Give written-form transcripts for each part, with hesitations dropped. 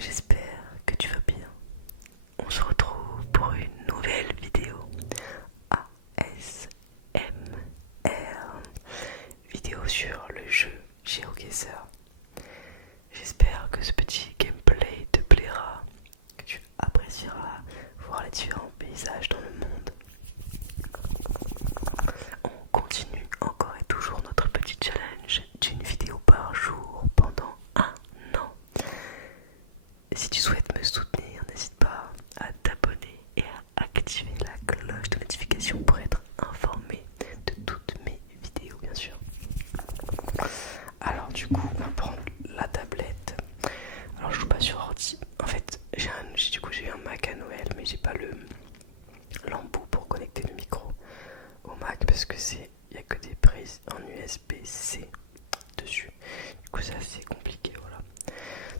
j'espère que tu vas bien. On se retrouve pour une nouvelle vidéo ASMR, vidéo sur le jeu GeoGuessr. J'espère que ce petit gameplay te plaira, que tu apprécieras voir les différents paysages dans le monde. On continue encore et toujours notre petit challenge d'une vidéo par jour pendant un an. Si tu souhaites me soutenir, n'hésite pas à t'abonner et à activer la cloche de notification pour être informé de toutes mes vidéos, bien sûr. Alors du coup, on va prendre la tablette. Alors je joue pas sur ordi. En fait, j'ai eu un Mac à Noël, mais j'ai pas l'embout pour connecter le micro au Mac parce que il y a que des prises en USB-C dessus. Du coup, c'est assez compliqué, voilà.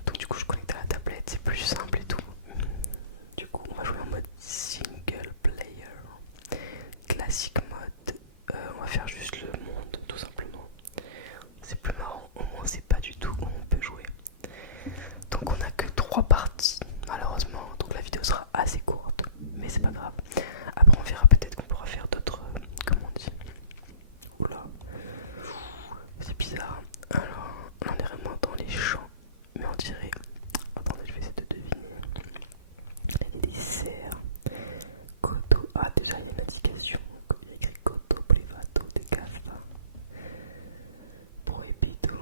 Donc du coup, je connecte à la tablette, c'est plus simple et tout. Du coup, on va jouer en mode single player, classique mode. On va faire juste le monde, tout simplement. C'est plus marrant, au moins c'est pas du tout où on peut jouer. Donc on a que 3 parties, malheureusement. Donc la vidéo sera assez courte, mais c'est pas grave. Après on verra, peut-être qu'on pourra faire d'autres, comment on dit. Oula, c'est bizarre. Alors, on est vraiment dans les champs, mais on dirait. Attendez, je vais essayer de deviner. Il y a des desserts. Coto. Ah, déjà il y a une indication. Comme il y a écrit Coto Privato de Caffa. Prohibido.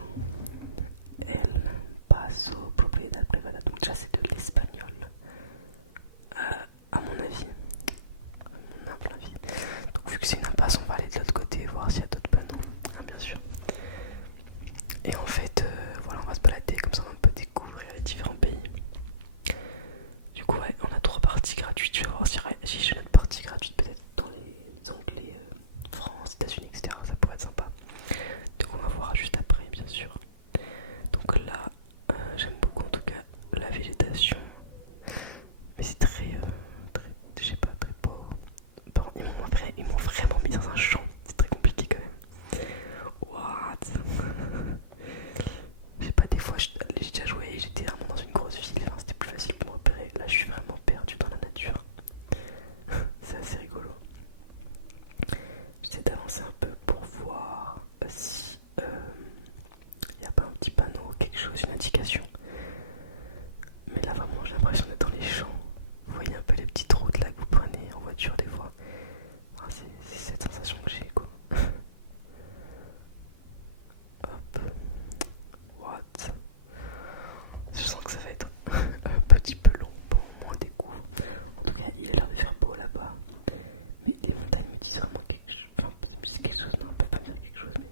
El Paso Propiedad Privada. Donc, déjà c'est de l'espagnol. À mon avis. À mon humble avis. Donc, vu que c'est une impasse, on va aller de l'autre côté voir s'il y a d'autres panneaux. Ah, bien sûr. Et en fait, voilà, on va se balader comme ça, on va un peu découvrir les différents pays. Du coup, ouais, on a 3 parties gratuites. Je vais voir si j'ai une autre partie gratuite, peut-être dans les onglets France, États-Unis, etc. Ça pourrait être sympa. Donc, on va voir juste après, bien sûr. Donc là, j'aime beaucoup en tout cas la végétation. Mais c'est très, je sais pas, très pauvre. Bon, ils m'ont vraiment mis dans un champ. C'est très compliqué quand même. What? Je sais pas, des fois j'ai déjà joué et j'étais vraiment dans une grosse ville, enfin, c'était plus facile pour me repérer. Là je suis vraiment perdu dans la nature. C'est assez rigolo. J'essaie d'avancer un peu pour voir si il n'y a pas un petit panneau ou quelque chose, une indication. Mais là vraiment j'ai l'impression d'être dans les champs. Vous voyez un peu les petites routes là que vous prenez en voiture des fois. Enfin, c'est cette sensation que j'ai, quoi. Hop. What? Je sens que ça va être un petit peu long pour moi des coups. En tout cas, il a l'air de faire beau là-bas. Mais les montagnes me disent vraiment quelque chose. Enfin, c'est quelque chose, non, on peut pas dire quelque chose. Mais...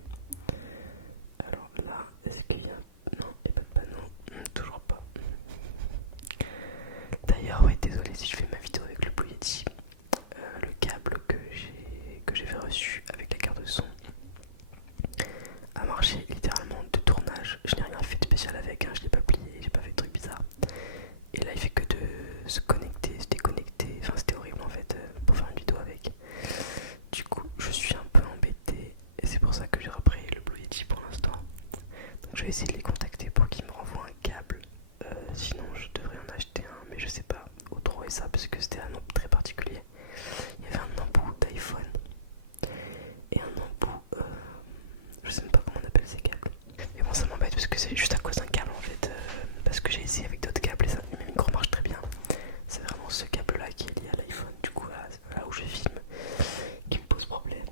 Alors là, est-ce qu'il y a. Non, il n'y a pas de panneau. Toujours pas. D'ailleurs, ouais, désolé si je fais ma vidéo avec le Blue Yeti. Le câble que j'ai reçu avec la carte de son a marché littéralement de tournage. Je n'ai rien fait de spécial avec, hein, je l'ai pas plié, j'ai pas fait de trucs bizarres. Et là il fait que de se connecter, se déconnecter, enfin c'était horrible en fait pour faire une vidéo avec. Du coup je suis un peu embêté et c'est pour ça que j'ai repris le Blue Yeti pour l'instant. Donc je vais essayer de les contacter pour qu'ils me renvoient un câble. Sinon je devrais en acheter un, mais je sais pas où trouver ça parce que c'était un nom très particulier. Il y avait un embout d'iPhone et un embout, je sais même pas comment on appelle ces câbles. Mais bon, ça m'embête parce que c'est juste à cause d'un câble en fait. Parce que j'ai essayé avec d'autres câbles et ça, mes micros marchent très bien. C'est vraiment ce câble là qui est lié à l'iPhone, du coup là où je filme, qui me pose problème.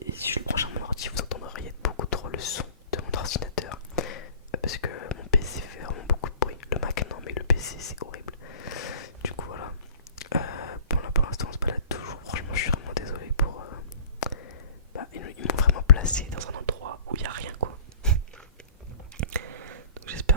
Et si je le branche à mon ordi, vous entendriez beaucoup trop le son de mon ordinateur. Parce que mon PC fait vraiment beaucoup de bruit. Le Mac non, mais le PC c'est horrible. Du coup voilà. Pour l'instant on se balade toujours. Franchement je suis vraiment désolé pour... ils m'ont vraiment placé dans un endroit où il n'y a rien, quoi. Donc j'espère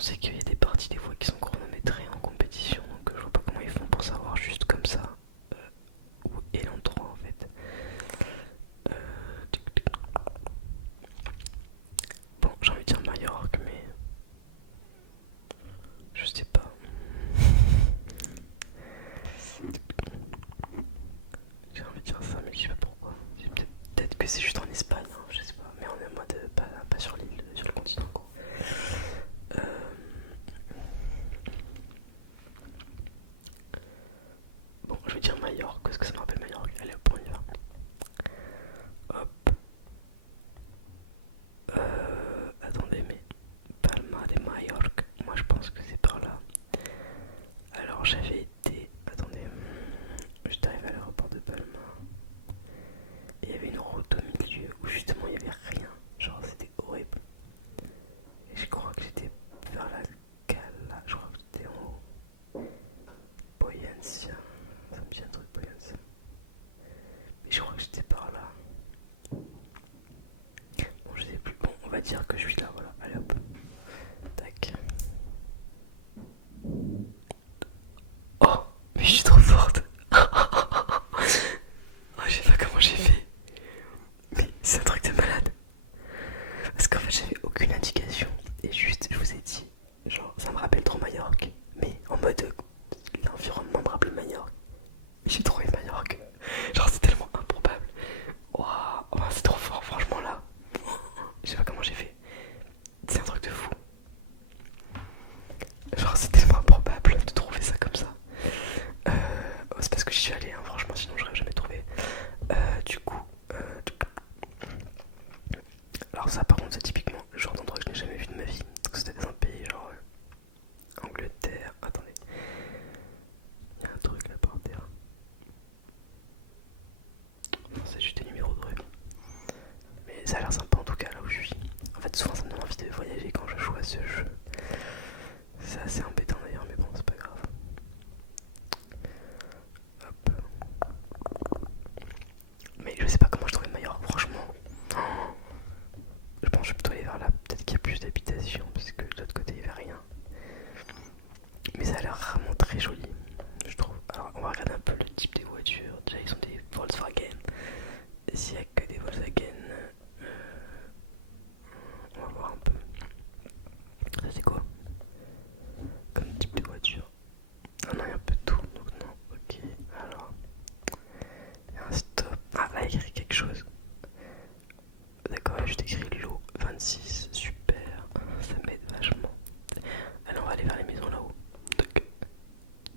c'est qu'il y a des parties des fois qui sont chronométrées en compétition, donc je vois pas comment ils font pour savoir juste comme ça où est l'endroit en fait. Bon, j'ai envie de dire Majorque, mais je sais pas. J'ai envie de dire ça, mais je sais pas pourquoi. Peut-être que c'est juste en Espagne, hein, je sais pas. Mais on est en mode pas sur l'île, sur le continent quoi. Bon, je vais dire Majorque, parce que ça me rappelle Majorque. Allez hop, on y va. Hop. Attendez, mais Palma de Majorque, moi je pense que c'est par là. Alors j'avais été. Attendez, j'étais arrivé à l'aéroport de Palma. Et il y avait une route au milieu où justement il y avait rien. Genre c'était horrible. Et je crois que j'étais vers la Cala. Je crois que j'étais en haut. Boyancia. Ça me dit un truc, Boyancia. Mais je crois que j'étais par là. Bon, je sais plus. Bon, on va dire que je suis là, voilà. Allez hop. Tac. Oh, mais je suis trop forte. Oh, je sais pas comment j'ai fait. Mais c'est un truc de malade. Parce qu'en fait, j'avais aucune indication. Et juste, je vous ai dit, genre, ça me rappelle trop Majorque. Mais en mode, l'environnement me rappelle Majorque. J'ai trouvé Majorque. Genre, c'est tellement improbable. Waouh, oh, c'est trop fort, franchement, là. Je sais pas comment j'ai fait. C'est un truc de fou. Genre, c'est tellement improbable de trouver ça comme ça. C'est parce que j'y suis allé, hein, franchement, sinon j'aurais jamais trouvé. Du coup, alors ça par contre c'est typiquement le genre d'endroit que je n'ai jamais vu de ma vie. Donc c'était dans un pays genre Angleterre. Attendez, il y a un truc là par terre. Non, c'est juste des numéros de rue. Mais ça a l'air sympa en tout cas là où je suis. En fait souvent ça me donne envie de voyager quand je joue à ce jeu. C'est assez embêtant d'ailleurs mais bon c'est pas grave. Hop. Mais je sais pas comment je trouvais Majorque franchement. Je pense que je vais plutôt aller vers là. Peut-être qu'il y a plus d'habitations parce que de l'autre côté il n'y avait rien. Mais ça a l'air vraiment très joli, je trouve. Alors on va regarder un peu le type des voitures. Déjà ils sont des Volkswagen. S'il n'y a que des Volkswagen, on va voir un peu. Ça c'est quoi comme type de voiture? Ah non, il y a un peu de tout, donc non. Ok, alors il y a un stop. Ah là il y a écrit quelque chose. D'accord, il y a juste écrit lot 26, super, ça m'aide vachement. Allez, on va aller vers les maisons là-haut.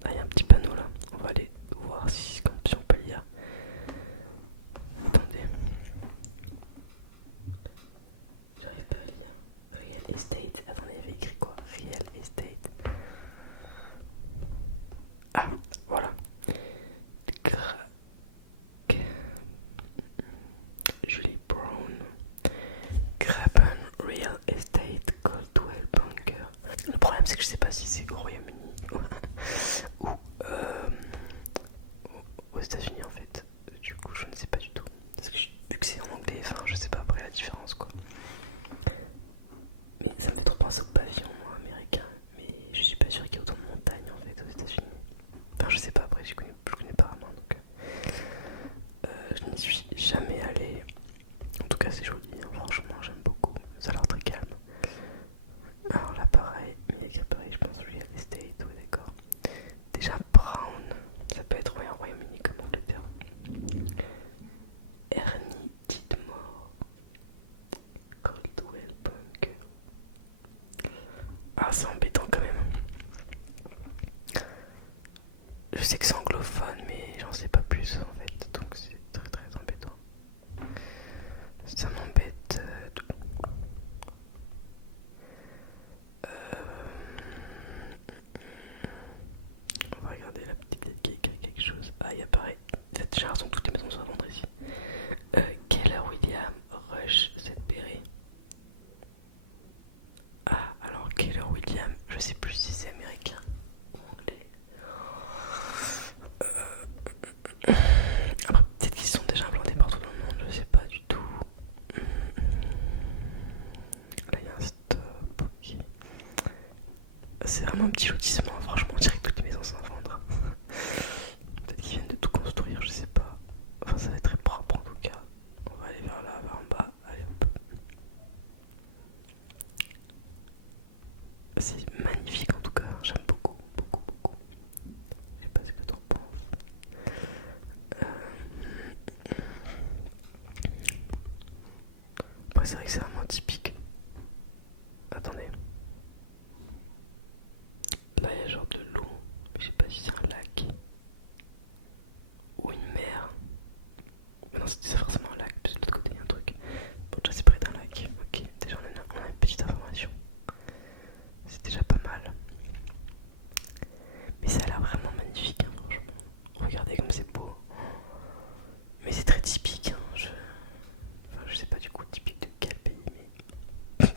Ah, il y a un petit panneau là, on va aller voir si on peut le lire. Attendez. J'arrive pas à lire. Real estate. Attendez, il y avait écrit quoi? Real estate. Ah, voilà. Julie Brown. Graben Real Estate Coldwell Banker. Le problème c'est que je sais pas si c'est au Royaume-Uni ou aux États-Unis en fait. Du coup je ne sais pas du tout. Parce que vu que c'est en anglais, enfin je sais pas après la différence quoi. Mais ça me fait trop penser au pavillon américain. Mais je suis pas sûr qu'il y ait autant de montagnes en fait aux États-Unis. Enfin je sais pas après, je connais pas vraiment donc. Je n'y suis jamais allé. En tout cas c'est joli, hein, franchement j'aime beaucoup. Ça a l'air très calme. Alors là pareil, il y a écrit pareil, je pense Real Estate, ouais d'accord. Déjà Brown, ça peut être en Royaume-Uni comme Angleterre. Ernie Tidmore, Coldwell Bunker. Ah c'est embêtant quand même. Je sais que c'est anglophone mais j'en sais pas plus en fait, donc c'est très très embêtant. Ça m'embête. On va regarder la petite tête qui a écrit quelque chose. Ah, il y a pareil. Cette génération, toutes les maisons sont à vendre ici. Keller William Rush Sudbury. Ah, alors Keller William, je sais plus si c'est américain ou anglais. c'est vraiment un petit lotissement, franchement, on dirait que toutes les maisons sont à vendre. Peut-être qu'ils viennent de tout construire, je sais pas. Enfin, ça va être très propre en tout cas. On va aller vers là, vers en bas. Allez hop. C'est magnifique en tout cas, j'aime beaucoup, beaucoup, beaucoup. Je sais pas ce que t'en penses. Après, c'est vrai que c'est vraiment typique. Attendez. Là, il y a genre de l'eau. Je sais pas si c'est un lac ou une mer. Mais non, c'est forcément un lac, parce que de l'autre côté, il y a un truc. Bon, déjà, c'est près d'un lac. Ok, déjà, on a une petite information. C'est déjà pas mal. Mais ça a l'air vraiment magnifique, hein, franchement. Regardez comme c'est beau. Mais c'est très typique. Hein. Enfin, je sais pas du coup typique de quel pays, mais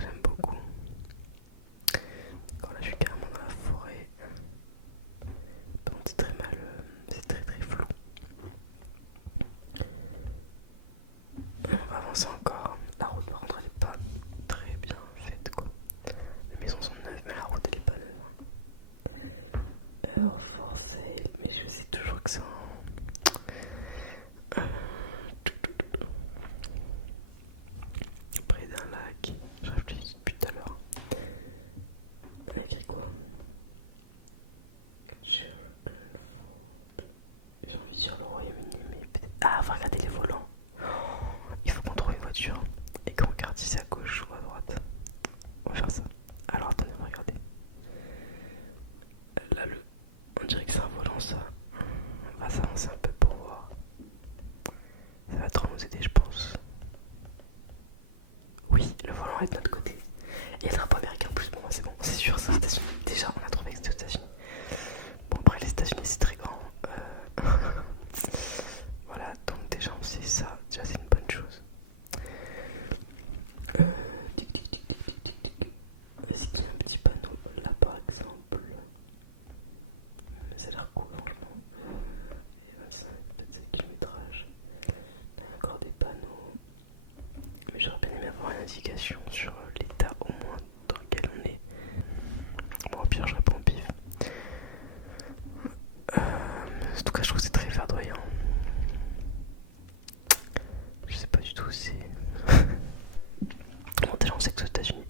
j'aime beaucoup. Bon, là, je suis carrément dans la forêt. Par contre, c'est très mal. C'est très très flou. On va avancer encore. La route, par contre, elle est pas très bien faite, quoi. Les maisons sont neuves, mais la route, elle est pas neuve. Alors, forcé, mais je sais toujours que c'est près d'un lac. Je réfléchis depuis tout à l'heure. On a écrit quoi? J'ai envie de dire le Royaume-Uni, mais peut-être. Ah, on va regarder les volants. Il faut qu'on trouve une voiture et qu'on regarde si c'est à gauche ou à droite. On va faire ça. Alors attendez, on va regarder. Là, on dirait que c'est un volant, ça. On va s'avancer un peu pour voir. Ça va trop nous aider, je pense. Oui, le volant est de notre côté. Et le drapeau américain en plus, pour moi c'est bon, c'est sûr, c'est aux États-Unis. Déjà, on a trouvé que c'était aux États-Unis. Bon, après, les États-Unis c'est très grand. Voilà, donc déjà on sait ça. Déjà, c'est une bonne chose. Est-ce qu'il y a un petit panneau là par exemple? Ça a l'air cool, franchement. Et 25 km. Encore des panneaux. Mais j'aurais bien aimé avoir une indication sur l'état au moins dans lequel on est. Bon, au pire, je réponds au pif. En tout cas, je trouve que c'est très verdoyant. Je sais pas du tout, c'est. Bon, déjà, on sait que c'est aux États-Unis.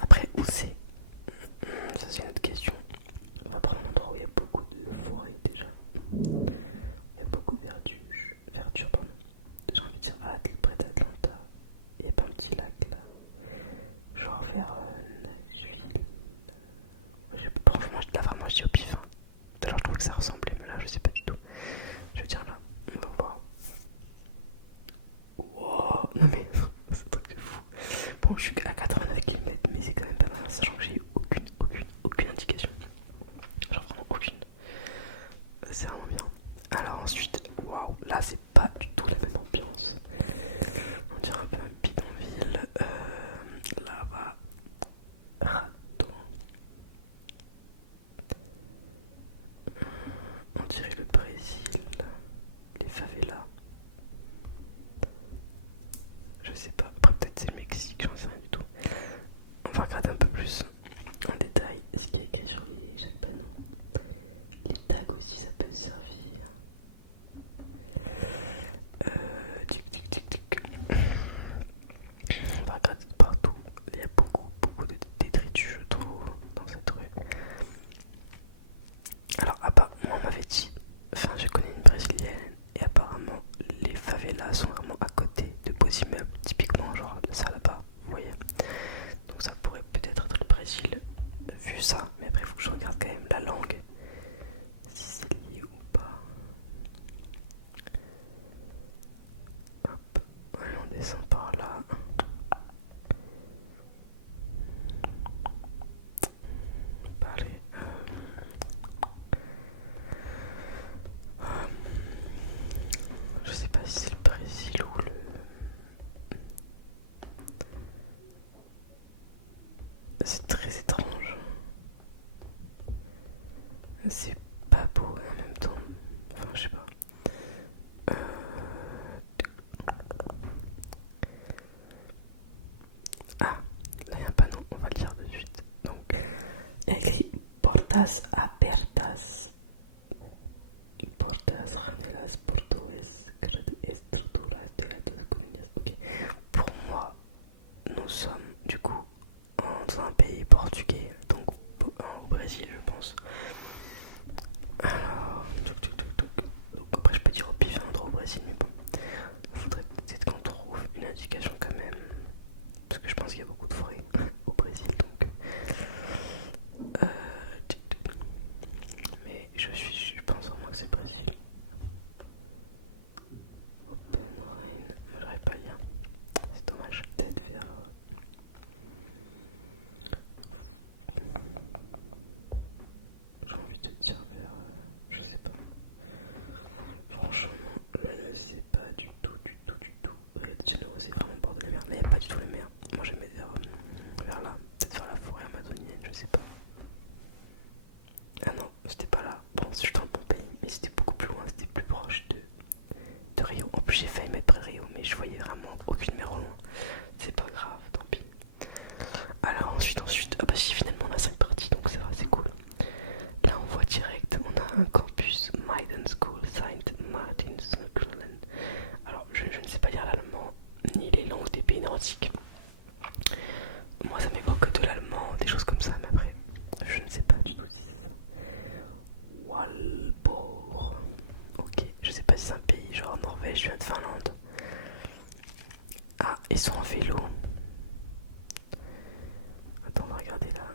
Après, où c'est? Ça, c'est une autre question. On va prendre un endroit où il y a beaucoup de forêt déjà. Il y a beaucoup de verdure, pardon. J'ai envie de dire près d'Atlanta. Il y a pas un petit lac là. Genre vers Nashville. Franchement, là vraiment, je dis au pif. Hein. Tout à l'heure, je trouve que ça ressemblait, mais là, je sais pas du tout. Je veux dire là, on va voir. Wow, non mais, c'est un truc de fou. Bon, je suis à 89 km, mais c'est quand même pas mal, sachant que j'ai eu aucune indication. Genre vraiment aucune. C'est vraiment bien. Alors ensuite, waouh, là c'est pas du tout la même ambiance. On dirait un peu un bidonville. Là-bas, raton. On dirait le Brésil, les favelas. Je sais pas, après peut-être c'est le Mexique, j'en sais rien du tout. On va regarder un peu plus en détail ce qu'il y a écrit sur chaque panneau. Les tags aussi, ça peut servir. Tic. On va regarder partout. Il y a beaucoup de détritus, je trouve, dans cette rue. Alors, moi on m'avait dit, enfin, je connais une brésilienne, et apparemment, les favelas sont vraiment à côté de beaux immeubles, typiquement, genre ça là-bas, vous voyez. Donc, ça pourrait peut-être être le Brésil, vu ça, mais après, il faut que je regarde quand même la langue, si c'est lié ou pas. Hop, allez, on descend par là. Allez, je sais pas si c'est le Brésil ou le. C'est très étrange. C'est pas beau et en même temps. Enfin, je sais pas. Ah, Portas abertas. Portas janelas, portugués, estructuras de las dos colonias. Ok. Pour moi, nous sommes du coup dans un pays portugais, donc au Brésil, je pense. Alors, donc après je peux dire au pif un endroit au Brésil, mais bon, il faudrait peut-être qu'on trouve une indication quand même, parce que je pense qu'il y a beaucoup de forêts au Brésil, donc. Mais je pense vraiment que c'est Brésil. J'aurais pas le lien, c'est dommage. Peut-être vers. J'ai envie de dire vers. Je sais pas. Franchement, je ne sais pas du tout. Rio de Janeiro, c'est vraiment bord de la mer. Là, il n'y a pas du tout la mer. Moi, j'aimais vers là. Peut-être vers la forêt amazonienne, je sais pas. Ah non, c'était pas là. Bon, je suis dans le bon pays, mais c'était beaucoup plus loin, c'était plus proche de Rio. En plus, j'ai failli mettre près de Rio, mais je voyais vraiment aucune mer au loin. C'est pas grave, tant pis. Alors, ensuite, ah bah si, finalement, on a 5 parties, donc ça va, c'est cool. Là, on voit direct, on a un campus Maiden School, Saint Martin's Nederland. Alors, je ne sais pas lire l'allemand, ni les langues des pays nordiques. Moi, ça m'évoque de l'allemand, des choses comme ça, mais après, je ne sais pas du tout si c'est Walborg. Ok, je sais pas si c'est un pays genre Norvège, je viens de Finlande. Ah, ils sont en vélo. Attends, on va regarder là.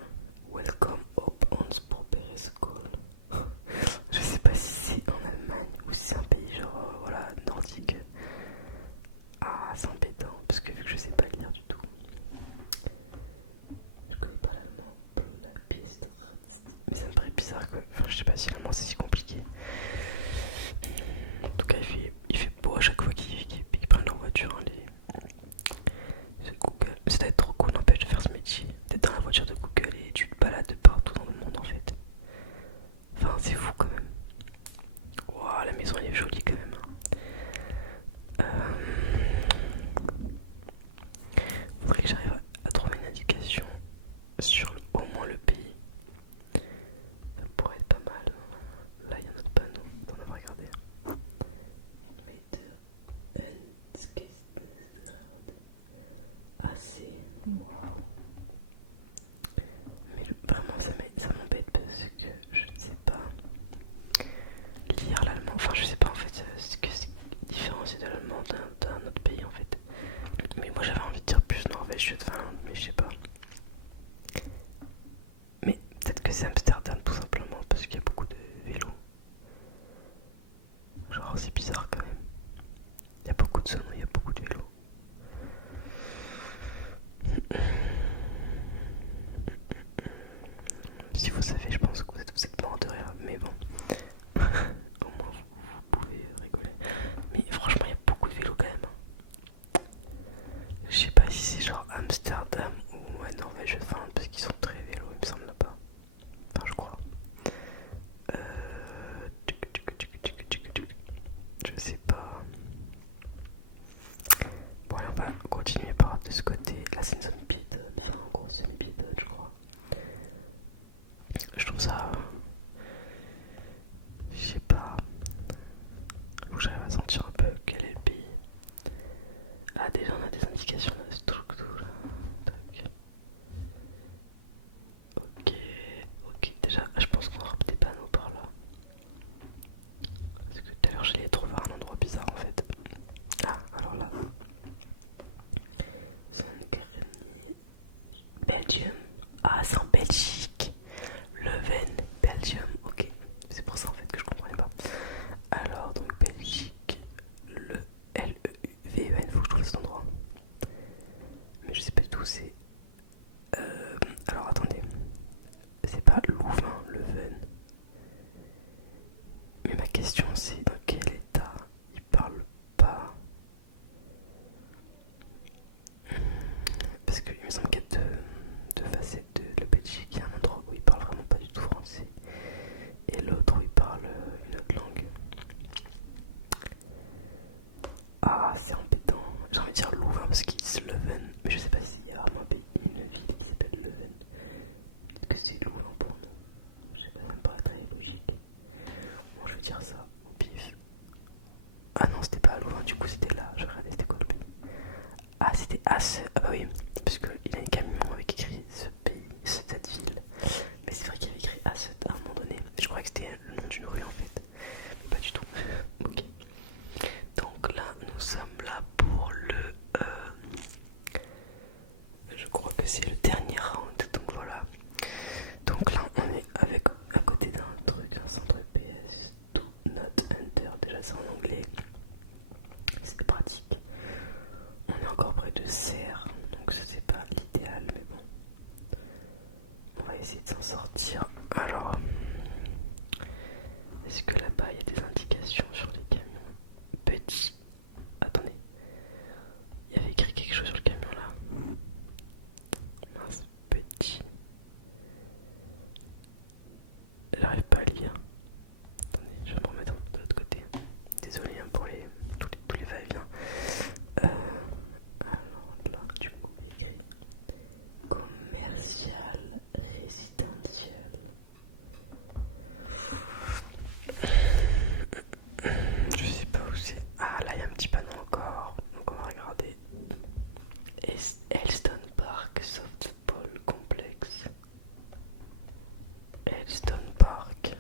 Welcome up on Spropere School. Je sais pas si c'est en Allemagne ou si c'est un pays genre voilà nordique. Ah, c'est embêtant parce que vu que je sais pas lire du tout. Je connais pas l'allemand. La piste. Mais ça me paraît bizarre que. Enfin, je sais pas si l'allemand c'est si compliqué. En tout cas, il fait beau à chaque fois qu'ils prennent leur voiture. Hein, c'est Google. Ça doit être trop cool, n'empêche de faire ce métier. D'être dans la voiture de Google et tu te balades partout dans le monde en fait. Enfin, c'est fou quand même. Waouh, la maison elle est jolie quand même. Faudrait que j'arrive à trouver une indication sur au moins le pays. Ça pourrait être pas mal. Là, il y a notre panneau. On va regarder. Assez. Mais vraiment, ça m'embête parce que je ne sais pas lire l'allemand. Enfin, je sais pas en fait ce que c'est différencié de l'allemand d'un autre pays en fait. Mais moi, j'avais envie de dire plus Norvège que Finlande, mais je sais pas. Mais peut-être que c'est Amsterdam tout simplement parce qu'il y a beaucoup de vélos. Genre, c'est bizarre quand même. Il y a beaucoup de zones où il y a beaucoup de vélos. Si vous savez, je pense que vous êtes mort de rire, mais bon. Au moins vous pouvez rigoler. Mais franchement, il y a beaucoup de vélos quand même. Je sais pas si c'est genre Amsterdam ou Norvège, Finlande, parce qu'ils sont très vélos, il me semble là-bas. Enfin, je crois. Je sais pas. Bon, allez, on va continuer par de ce côté. Là, c'est une zone piétonne. C'est en gros, c'est une piétonne, je crois. Je trouve ça. Je sais pas. Faut que j'arrive à sentir un peu quel est le pays. Ah, déjà, on a des indications de structure. Ok, déjà, je pense qu'on aura des panneaux par là. Parce que tout à l'heure, j'allais trouver un endroit bizarre en fait. Ah, alors là. Belgium. Ah, c'est en Belgique. Leuven, Belgium. Ok, c'est pour ça en fait que je comprenais pas. Alors, donc Belgique. Le L-E-U-V-E-N, faut que je trouve cet endroit. Mais je sais pas du tout où c'est. Alors attendez. C'est pas Louvain, Leuven. Mais ma question c'est dans quel état il parle pas. Parce qu'il me semble qu'il y a deux facettes de la Belgique. Il y a un endroit où il parle vraiment pas du tout français et l'autre où il parle une autre langue. Ah, c'est embêtant. J'ai envie de dire Louvain parce qu'ils disent Leuven, mais je sais pas s'il y a vraiment une ville qui s'appelle Leuven. Peut-être que c'est Louvain pour nous. Je sais pas c'est le dernier round, donc voilà. Donc là on est avec à côté d'un truc, un centre PS, Do Not Enter, déjà c'est en anglais, c'est pratique. On est encore près de serre, donc ça c'est pas l'idéal, mais bon. On va essayer de s'en sortir. Alors, est-ce que là-bas il y a des indications sur les camions? Petit. Attendez. Il y avait écrit quelque chose sur le camion là. Mince, petit. J'arrive pas à le lire. Attendez, je vais me remettre de l'autre côté. Désolé hein, pour tous les va-et-vient. Alors là, du coup, écrit commercial résidentiel. Je sais pas où c'est. Ah là, il y a un petit panneau encore. Donc on va regarder. Elston Park Softball Complex. Elston Park.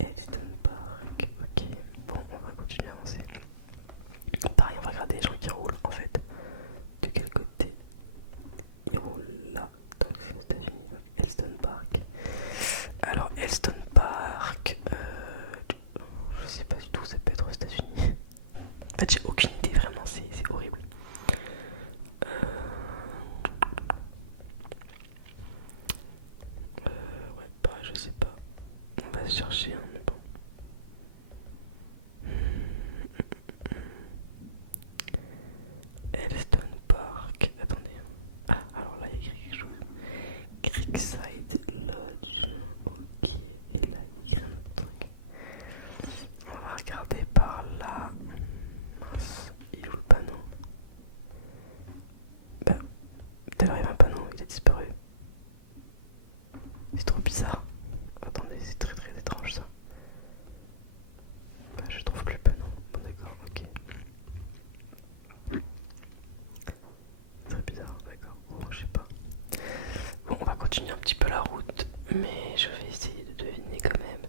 Elston Park. Ok. Bon, on va continuer à avancer. Pareil, on va regarder les gens qui roulent en fait. De quel côté ils roulent là? Dans les États-Unis. Elston Park. Alors, Elston Park. Je sais pas du tout, ça peut être aux États-Unis. En fait, j'ai aucune idée, vraiment, c'est horrible. Ouais, bah, je sais pas. On va se chercher, hein, mais bon. Elston Park. Attendez. Ah, alors là, il y a écrit quelque chose. Creekside Lodge. Ok, et là, il y a un autre truc. On va regarder par là. Mince, il est où le panneau? Bah, tout à l'heure il y avait un panneau, il a disparu. C'est trop bizarre. Attendez, c'est très très étrange ça. Bah, je trouve plus le panneau. Bon d'accord, ok. Très bizarre, d'accord. Bon, je sais pas. Bon, on va continuer un petit peu la route, mais je vais essayer de deviner quand même.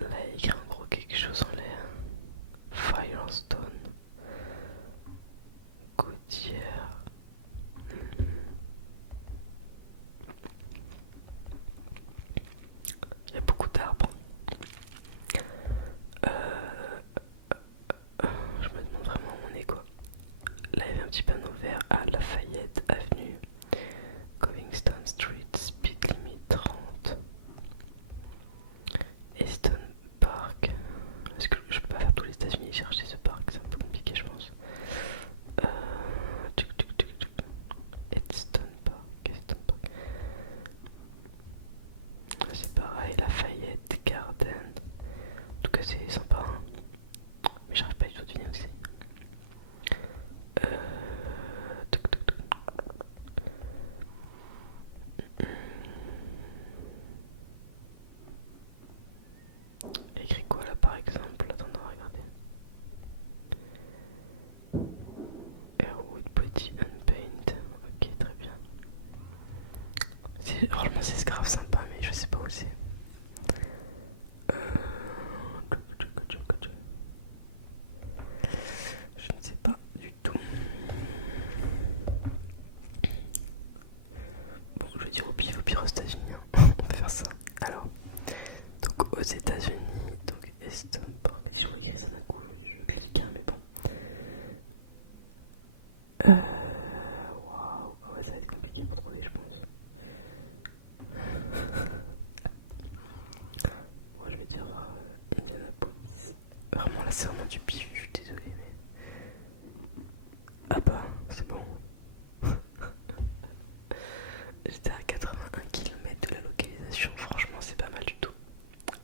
Là, il y a en gros quelque chose en l'air. Firestone. Gouttière. Il y a beaucoup d'arbres. Je me demande vraiment où on est quoi. Là, il y avait un petit panneau vert à Lafayette Avenue, Covington Street, speed limit 30. Eston Park. Est-ce que je peux pas faire tous les États-Unis et chercher ce parc? C'est un peu compliqué, je pense. Eston Park. Eston Park. C'est pareil, Lafayette Garden. En tout cas, c'est sympa. Hein. Mais j'arrive pas du tout à deviner aussi. Écrit quoi là par exemple? Attends, regardez. Airwood Pretty and Paint. Ok, très bien. Franchement, c'est grave sympa, mais je sais pas où c'est. Je ne sais pas du tout. Bon, je vais dire au pire aux États-Unis. Hein. On peut faire ça. Alors, donc aux États-Unis, donc Eston Park. Je regarde ça d'un coup, je clique, mais bon. Waouh, ouais, ça va être compliqué pour trouver, je pense. Moi, je vais dire Indianapolis. Vraiment, là, c'est vraiment du pif, je suis désolé, mais. Ah bah, c'est bon. J'étais à 81 km de la localisation, franchement, c'est pas mal du tout.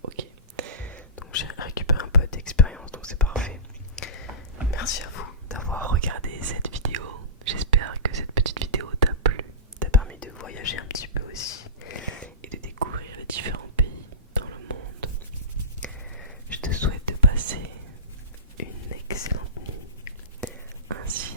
Ok, donc j'ai récupéré un peu d'expérience, donc c'est parfait. Merci à vous d'avoir regardé cette vidéo. J'espère que cette petite vidéo t'a plu, t'a permis de voyager un petit peu aussi et de découvrir les différents pays dans le monde. Je te souhaite de passer une excellente nuit ainsi